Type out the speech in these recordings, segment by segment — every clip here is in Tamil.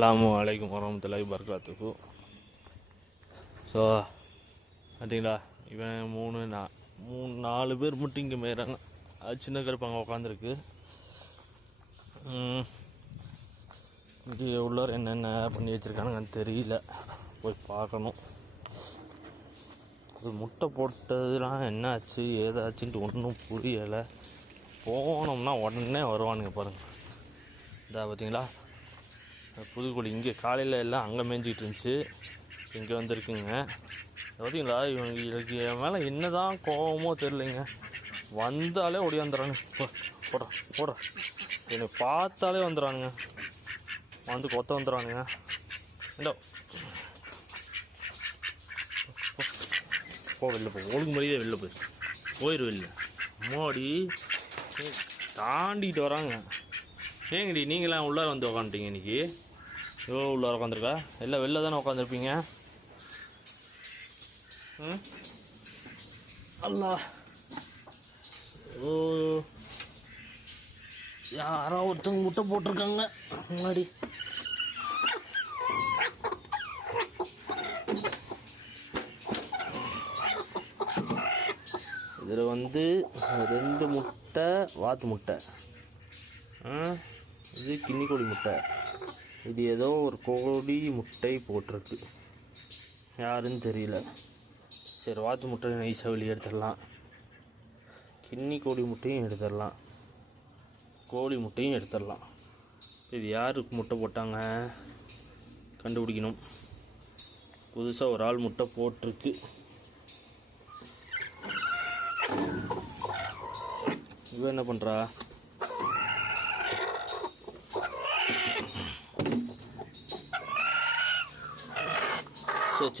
அஸ்ஸலாமு வரஹ்மத்துல்லாஹி வபரகாத்துஹு. ஸோ பார்த்தீங்களா, இவன் மூணு நாலு பேர் மட்டும் இங்கே மேயிறாங்க. அது சின்ன கருப்பாங்க உட்காந்துருக்கு. இங்கே உள்ளார் என்னென்ன பண்ணி வச்சுருக்கானுங்கன்னு தெரியல, போய் பார்க்கணும். அது முட்டை போட்டதுலாம் என்ன ஆச்சு ஏதாச்சுன்ட்டு ஒன்றும் புரியலை. போனோம்னா உடனே வருவானுங்க பாருங்கள். இதா பார்த்தீங்களா, புதுக்கோழி இங்கே காலையில் எல்லாம் அங்கே மேய்ஞ்சிக்கிட்டு இருந்துச்சு, இங்கே வந்துருக்குங்க. பார்த்தீங்களா, இவங்களுக்கு என் மேலே என்ன தான் கோபமோ தெரிலைங்க. வந்தாலே ஓடியாந்துறானுங்க. போடுற என்னை பார்த்தாலே வந்துடுறானுங்க, வந்து கொத்த வந்துடுறானுங்க. இல்லை வெளில போ, ஒழுங்கு மரியாதை வெளில போயிரு வெளில. மோடி தாண்டிட்டு வராங்க. ஏங்கடி நீங்களாம் உள்ளார வந்து உக்காந்துட்டீங்க இன்றைக்கி? உள்ளார உட்காந்துருக்கா? எல்லாம் வெளில தானே உட்காந்துருப்பீங்க. அல்லா, யாரோ ஒருத்தவங்க முட்டை போட்டிருக்காங்க முன்னாடி. இதில் 2 முட்டை வாத்து முட்டை, இது கின்னி கோழி முட்டை, இது ஏதோ ஒரு கோழி முட்டை போட்டிருக்கு, யாருன்னு தெரியல. சரி, வாத்து முட்டை நைஸாக வெளியே எடுத்துடலாம், கின்னி கோழி முட்டையும் எடுத்துடலாம், கோழி முட்டையும் எடுத்துடலாம். இது யாருக்கு முட்டை போட்டாங்க கண்டுபிடிக்கணும். புதுசாக ஒரு ஆள் முட்டை போட்டிருக்கு. இவன் என்ன பண்ணுறா?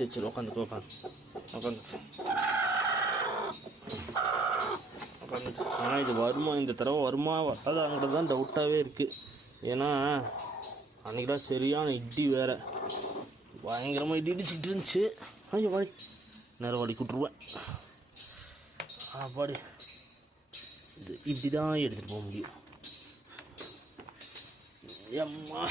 சரி உட்காந்து. ஆனால் இது வருமா, இந்த தடவை வருமா வராதாங்கிறது தான் டவுட்டாகவே இருக்குது. ஏன்னா அன்றைக்கெலாம் சரியான இடி வேறு, பயங்கரமாக இடி இடிச்சிட்டு இருந்துச்சு. ஐயோ வாடி, நேரம் வாடி கூட்டுருவேன். பாடி இது இப்படி தான் எடுத்துகிட்டு போக முடியும். அம்மா,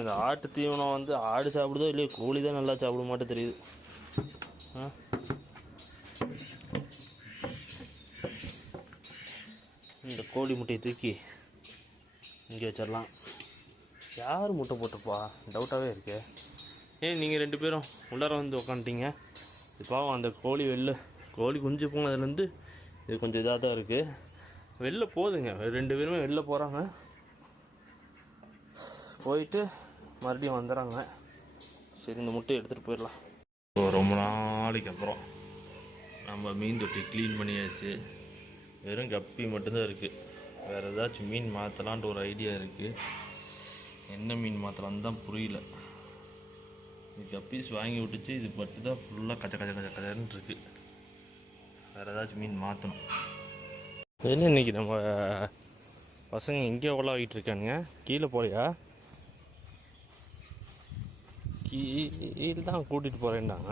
இந்த ஆட்டு தீவனம் ஆடு சாப்பிடுதோ இல்லையோ, கோழி தான் நல்லா சாப்பிட மாட்டே தெரியுது. இந்த கோழி முட்டையை தூக்கி இங்கே வச்சிடலாம். யார் முட்டை போட்டிருப்பா, டவுட்டாகவே இருக்கு. நீங்கள் 2 பேரும் உள்ளார வந்து உக்காந்துட்டீங்க. பாவம் அந்த கோழி குஞ்சு போனதுலேருந்து இது கொஞ்சம் இதாக தான் இருக்குது. வெளில போகுதுங்க, 2 பேருமே வெளில போகிறாங்க, போயிட்டு மறுபடியும் வந்துடுறாங்க. சரி, இந்த முட்டையை எடுத்துகிட்டு போயிடலாம். ரொம்ப நாளைக்கு அப்புறம் நம்ம மீன் தொட்டி க்ளீன் பண்ணியாச்சு. வெறும் கப்பி மட்டும்தான் இருக்குது. வேறு ஏதாச்சும் மீன் மாற்றலான்ட்டு ஒரு ஐடியா இருக்குது. என்ன மீன் மாற்றலான்னு தான் புரியல. இது கப்பீஸ் வாங்கி விட்டுச்சு, இது மட்டும் தான் ஃபுல்லாக கச்சன்னு இருக்குது. வேறு ஏதாச்சும் மீன் மாற்றணும். என்ன இன்றைக்கி நம்ம பசங்க இங்கே உலாவிட்டு இருக்கானுங்க, கீழே போலையா? கீழே தான் கூட்டிகிட்டு போகிறேன்டாங்க.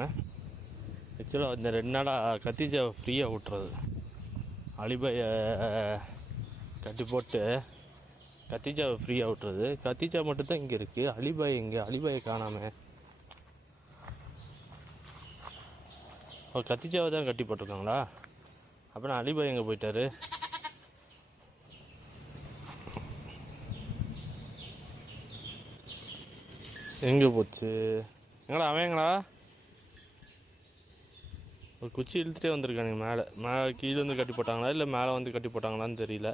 ஆக்சுவலாக இந்த 2 நாளாக கத்திஜாவை ஃப்ரீயாக விட்டுறது, அலிபாயை கட்டி போட்டு கத்திஜாவை ஃப்ரீயாக விட்டுறது. கத்திஜா மட்டும்தான் இங்கே இருக்குது, அலிபாய் எங்கே? அலிபாயை காணாமல். கத்திஜாவை தான் கட்டி போட்டிருக்காங்களா? அப்புறம் அலிபாய் எங்கே போயிட்டாரு? எங்கே போச்சு? அவன் ஒரு குச்சி இழுத்துட்டே வந்திருக்கானுங்க. மேலே கீழே வந்து கட்டி போட்டாங்களா இல்லை மேலே வந்து கட்டி போட்டாங்களான்னு தெரியல.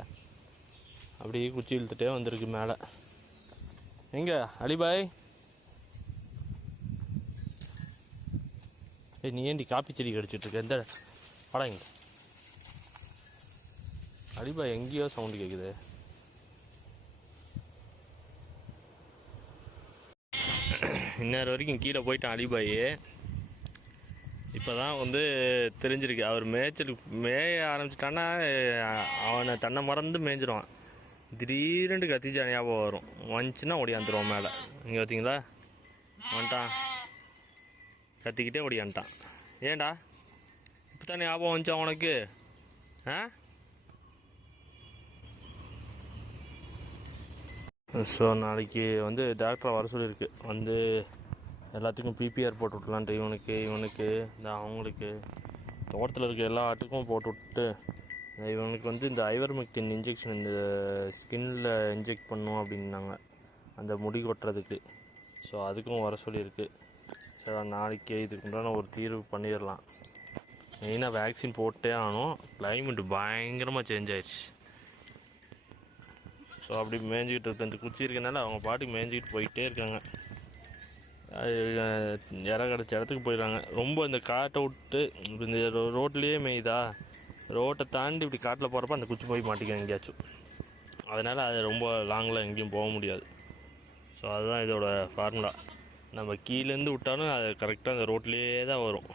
அப்படியே குச்சி இழுத்துட்டே வந்திருக்கு மேலே. எங்கே அலிபாய்? நீ ஏன்டி காப்பி செடி கடிச்சிட்ருக்க? எந்த படம் இங்கே அலிபாய் எங்கேயோ சவுண்டு கேட்குது. இந்நேரம் வரைக்கும் கீழே போயிட்டான் அலிபாய். இப்போ தான் தெரிஞ்சிருக்கு. அவர் மேய ஆரம்பிச்சிட்டான்னா அவனை தன்னை மறந்து மேய்ஞ்சிடுவான். திடீர்னு கத்திஜா ஞாபகம் வரும், வந்துச்சுன்னா ஓடியாந்துருவான் மேலே. இங்கே பார்த்தீங்களா, வந்துட்டான், கத்திக்கிட்டே ஓடியான்ட்டான். ஏன்டா இப்போ தான் ஞாபகம் வந்துச்சா உனக்கு? ஸோ நாளைக்கு வந்து டாக்டரை வர சொல்லியிருக்கு. வந்து எல்லாத்துக்கும் பிபிஆர் போட்டு விட்லான்ட்டு இவனுக்கு இந்த அவங்களுக்கு தோட்டத்தில் இருக்க எல்லா ஆட்டுக்கும் போட்டு விட்டு இவனுக்கு வந்து இந்த ஐவர்மெக்டின் இன்ஜெக்ஷன் இந்த ஸ்கின்னில் இன்ஜெக்ட் பண்ணும் அப்படின்னாங்க, அந்த முடி கொட்டுறதுக்கு. ஸோ அதுக்கும் வர சொல்லியிருக்கு. சரி நாளைக்கு இதுக்குண்டான ஒரு தீர்வு பண்ணிடலாம். மெயினாக வேக்சின் போட்டே ஆகணும். கிளைமேட் பயங்கரமாக சேஞ்ச் ஆயிடுச்சு. ஸோ அப்படி மேய்ஞ்சிக்கிட்டு இருக்கு, இந்த குச்சி இருக்கனால அவங்க பாட்டுக்கு மேய்ஞ்சிக்கிட்டு போயிட்டே இருக்காங்க. இற கிடச்ச இடத்துக்கு போயிடுறாங்க. ரொம்ப இந்த காட்டை விட்டு இந்த ரோட்லேயே மேய்தா, ரோட்டை தாண்டி இப்படி காட்டில் போகிறப்ப அந்த குச்சி போய் மாட்டிக்கும் எங்கேயாச்சும். அதனால் அது ரொம்ப லாங்கில் எங்கேயும் போக முடியாது. ஸோ அதுதான் இதோட ஃபார்முலா. நம்ம கீழேருந்து விட்டாலும் அது கரெக்டாக அந்த ரோட்லேயே தான் வரும்.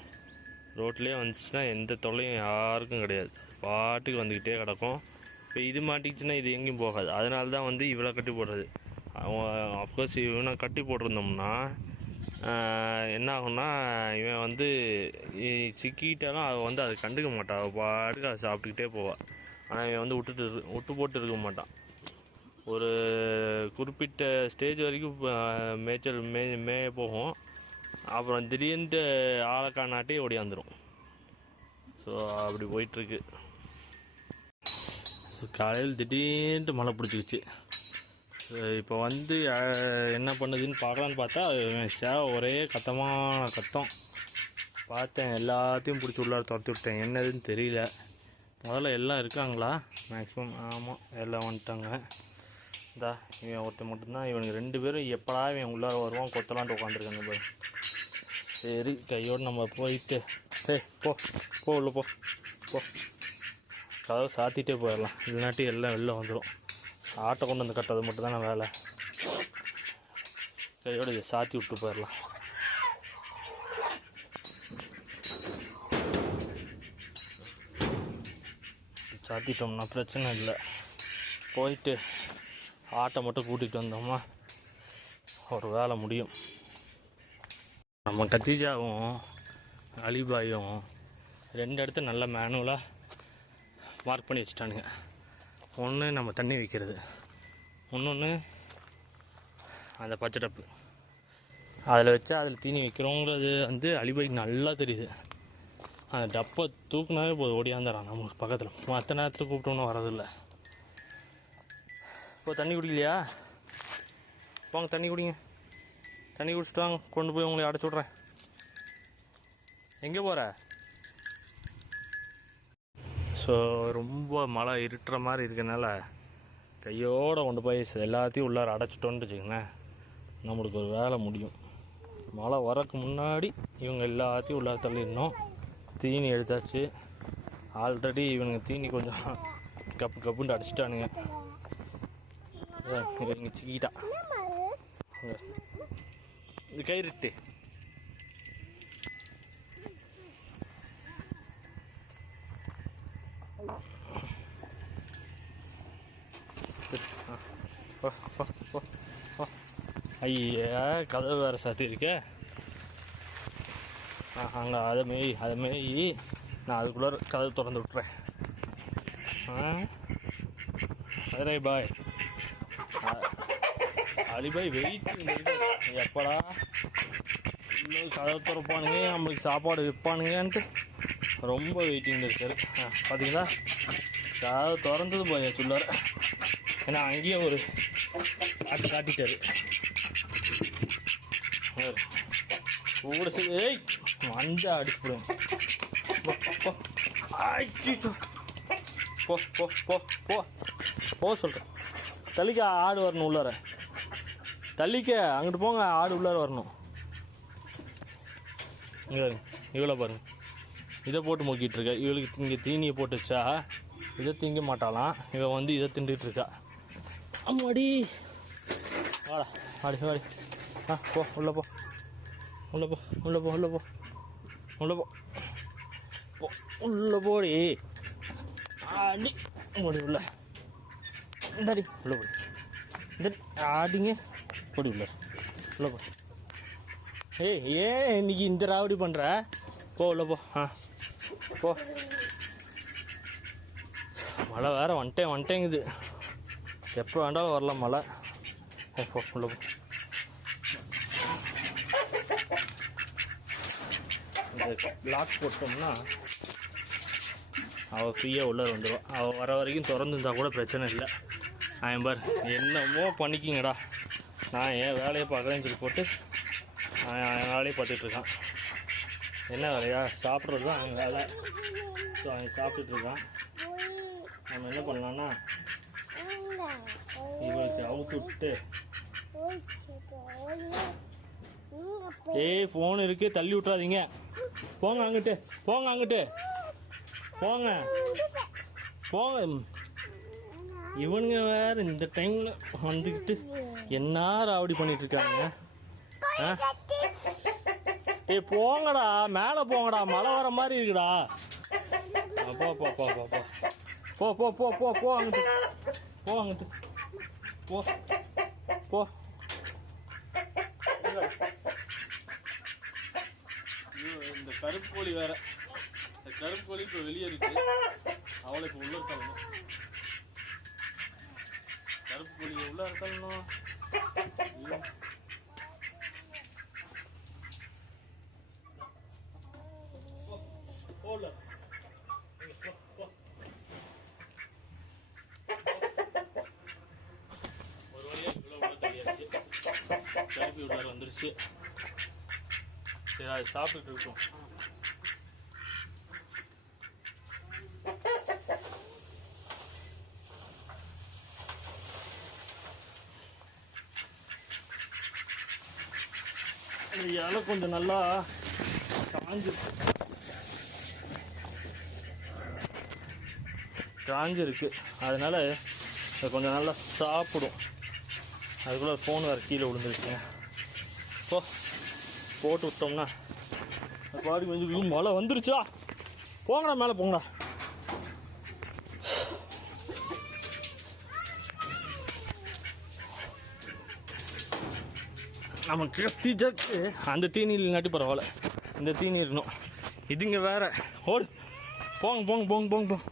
ரோட்லேயே வந்துச்சுன்னா எந்த தொல்லையும் யாருக்கும் கிடையாது, பாட்டுக்கு வந்துக்கிட்டே கிடக்கும். இப்போ இது மாட்டிக்கிச்சுன்னா இது எங்கேயும் போகாது. அதனால தான் வந்து இவ்வளோ கட்டி போடுறது. அஃப்கோர்ஸ் இவனை கட்டி போட்டிருந்தோம்னா என்ன ஆகும்னா, இவன் வந்து சிக்கிட்டாலும் அவள் வந்து அதை கண்டுக்க மாட்டான், அவள் பாட்டுக்கு அதை சாப்பிட்டுக்கிட்டே போவாள். ஆனால் இவன் வந்து விட்டு போட்டு இருக்க மாட்டான். ஒரு குறிப்பிட்ட ஸ்டேஜ் வரைக்கும் மேய்ச்சல் மேய போகும். அப்புறம் திடீர்னு ஆளக்கானாட்டி ஓடியாந்துடும். ஸோ அப்படி போயிட்டுருக்கு. காலையில் திடீர்னு மழை பிடிச்சிக்கிச்சு. இப்போ வந்து என்ன பண்ணுதுன்னு பார்க்கலான்னு பார்த்தா ஒரே கத்தமான கத்தம். பார்த்தேன், எல்லாத்தையும் பிடிச்சி உள்ளார துரத்தி விட்டேன். என்னதுன்னு தெரியல. முதல்ல எல்லாம் இருக்காங்களா? மேக்ஸிமம் ஆமாம், எல்லாம் வந்துட்டாங்க. இந்தா இவன் ஒருத்தர் மட்டும்தான். இவனுக்கு 2 பேரும் எப்படா இவன் உள்ளார வருவான் கொத்தலான்ட்டு உட்காந்துருக்காங்க பாரு. சரி கையோடு நம்ம போயிட்டு போ உள்ள போ கதவை சாத்திட்டே போயிடலாம். இல்லைனாட்டி எல்லாம் வெளில வந்துடும். ஆட்டை கொண்டு வந்து கட்டுறது மட்டும் தானே வேலை. கையோடு இதை சாத்தி விட்டு போயிடலாம். சாத்திட்டோம்னா பிரச்சனை இல்லை. போயிட்டு ஆட்டை மட்டும் கூட்டிகிட்டு வந்தோம்னா ஒரு வேலை முடியும். நம்ம கத்திஜாவும் அலிபாயும் 2 இடத்த நல்லா மேனுவலாக மார்க் பண்ணி வச்சுட்டானுங்க. ஒன்று நம்ம தண்ணி வைக்கிறது, இன்னொன்று அந்த பச்சை டப்பு. அதில் வச்சா அதில் தீனி வைக்கிறோங்கிறது வந்து அலிபாய்க்கு நல்லா தெரியுது. அந்த டப்பை தூக்குனாவே போதும், ஓடியாந்துறான் நமக்கு பக்கத்தில். மற்ற நேரத்தில் கூப்பிட்டோன்னு வரதில்லை. இப்போ தண்ணி குடிக்கலையா? வாங்க தண்ணி குடிங்க. தண்ணி குடிச்சிட்டு வாங்க, கொண்டு போய் உங்களை அடைச்சி விட்றேன். எங்கே போகிற? ஸோ ரொம்ப மழை இருட்டுற மாதிரி இருக்கனால கையோடு கொண்டு போய் எல்லாத்தையும் உள்ளார அடைச்சிட்டோன்னு வச்சுக்கோங்களேன், நம்மளுக்கு ஒரு வேலை முடியும். மழை வரக்கு முன்னாடி இவங்க எல்லாத்தையும் உள்ளார தள்ளிடணும். தீனி எடுத்தாச்சு. ஆல்ரெடி இவனுங்க தீனி கொஞ்சம் கப்புன்னு அடிச்சிட்டானுங்க. இங்கே சிக்கிட்டா இது கயிறுட்டு. ஐயா கதவு வேறு சாத்தி இருக்க. அங்கே அதை மேய் நான் அதுக்குள்ளே கதவு திறந்து விட்றேன். அரே பாய் அலிபாய் வெயிட் எப்படா இன்னும் கதவு திறப்பானுங்க, நம்மளுக்கு சாப்பாடு விற்பானுங்கன்ட்டு ரொம்ப வெயிட்டிங் இருக்காரு. பார்த்தீங்களா, கதவு திறந்தது போய் சொல்லார். ஏன்னா அங்கேயும் ஒரு காட்டிட்டாரு கூட. ஏய் மஞ்சா அடிச்சுடுவேன். போ சொல்கிறேன். தள்ளிக்க ஆடு வரணும் உள்ளார. தள்ளிக்க அங்கிட்டு போங்க, ஆடு உள்ளார வரணும். இங்கே இவ்வளோ பாருங்க, இதை போட்டு மொக்கிட்டு இருக்கா. இவளுக்கு இங்கே தீனியை போட்டு வச்சா இதை திங்க மாட்டாலாம். இவன் வந்து இதை திண்டுட்டு இருக்கா. அம்மாடி வாடா வாடி வாடி. போ உள்ளே போ உள்ளே போ உள்ளே போ உள்ளே போ உள்ளே போ உள்ளே போடி. ஆடி போடி உள்ள இந்தாடி உள்ள போடி. இந்த ஆடிங்க போடி உள்ள உள்ள போ. ஏன் இன்னைக்கு இந்த ராவடி பண்ணுற? போ உள்ள போ. போ. மழை வேறு வந்துட்டேங்குது. எப்போ வேண்டாலும் வரலாம் மழை. உள்ள போ. இந்த லாக் போட்டோம்னா அவள் ஃப்ரீயாக உள்ளே வந்துடுவான். அவள் வர வரைக்கும் திறந்துருந்தா கூட பிரச்சனை இல்லை. பார் என்னமோ பண்ணிக்கிங்கடா, நான் என் வேலையை பார்க்குறேன்னு சொல்லி போட்டு என் வேலையை பார்த்துட்ருக்கான். என்ன வேலையா? சாப்பிட்றது தான் அவன் வேலை. ஸோ அவன் சாப்பிட்டுட்ருக்கான். நம்ம என்ன பண்ணலான்னா இவனுக்கு அவுத்து விட்டு, ஃபோன் இருக்கு, தள்ளி விட்றாதீங்க, போங்க அங்கிட்டு, போங்க அங்கிட்டு, போங்க போங்க. இவனுங்க வேற இந்த டைம்ல வந்துக்கிட்டு என்ன ராவடி பண்ணிட்டு இருக்காங்க. போங்கடா, மேலே போங்கடா, மழை வர மாதிரி இருக்குடா. போ போ போ போ போ போ போ போ போ அங்கிட்டு, போ அங்கிட்டு, போ போ. இந்த கருப்பு கோழி வேற, இந்த கருப்பு கோழி இப்போ வெளியே இருக்கு. அவளை இப்போ உள்ள இருக்கணும். கருப்பு கோழி உள்ள இருக்கணும். போல ஒரு வழியா இவ்வளோ உள்ள தள்ளியாச்சு. கருப்பி உள்ளார வந்துருச்சு. சரி, அது சாப்பிட்டுட்டு இருக்கோம். இலை கொஞ்சம் நல்லா காஞ்சிருக்கு, அதனால கொஞ்சம் நல்லா சாப்பிடும். அதுக்குள்ளே ஃபோன் வேறு கீழே விழுந்துருச்சுங்க. போட்டு விட்டோம்னா பாடி கொஞ்சம் மழை வந்துருச்சா. போங்கடா, மேலே போங்கடா. நமக்கு தீஜாக்கு அந்த தீநீர் இல்லாட்டி பரவாயில்ல, இந்த தீநீர் இருக்கணும். இதுங்க வேற ஓடு. போங்க போங்க போங்க போங்க போங்க.